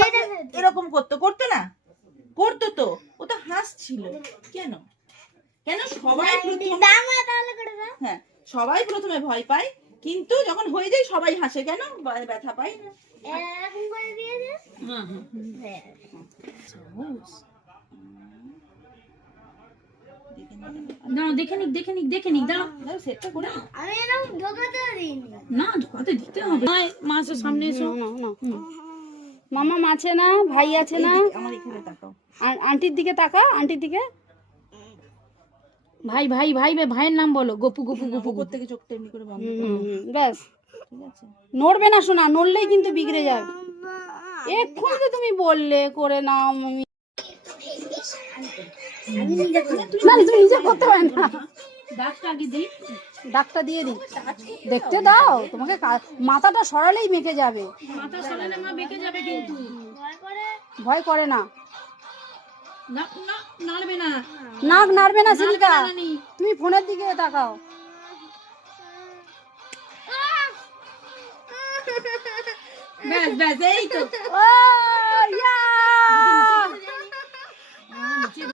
সামনে এরকম করতো করতো না, করতো তো, ও তো হাসছিল। কেন কেন সবাই হ্যাঁ সবাই প্রথমে ভয় পায়, কিন্তু যখন হয়ে যায় সবাই হাসে, কেন ব্যথা পায় না। দাও দেখে নিক দাও সেটটা করে না ঢোকাতে দিতে হবে। মাছের সামনে এসো। মামা আছে না, ভাই আছে না? আমার এখানে তাকাও, আন্টির দিকে তাকা, আন্টির দিকে। ভাই ভাই ভাই ভাইয়ের নাম বলো। গপু গপু গপু উপর থেকে চোখটা এমনি করে বন্ধ করো। ব্যাস, ঠিক আছে, নড়বে না শোনা, নড়লেই কিন্তু বিগড়ে যাবে। এক্ষুনি তো তুমি বললে করে নাও। না তুমি নিজে করতে পারে না। ডাকটা আগে দিই, ডাকটা দিয়ে দিই, দেখতে দাও। তোমাকে মাথাটা সরালেই মেখে যাবে। মাথা সরালে মা বেঁকে যাবে কিন্তু। ভয় করে না, না না নাড়বে না, নাক নাড়বে না সিলিকা। নানি। তুমি ফোনের দিকে তাকাও। ব্যাস ব্যাস এই তো। ও ইয়া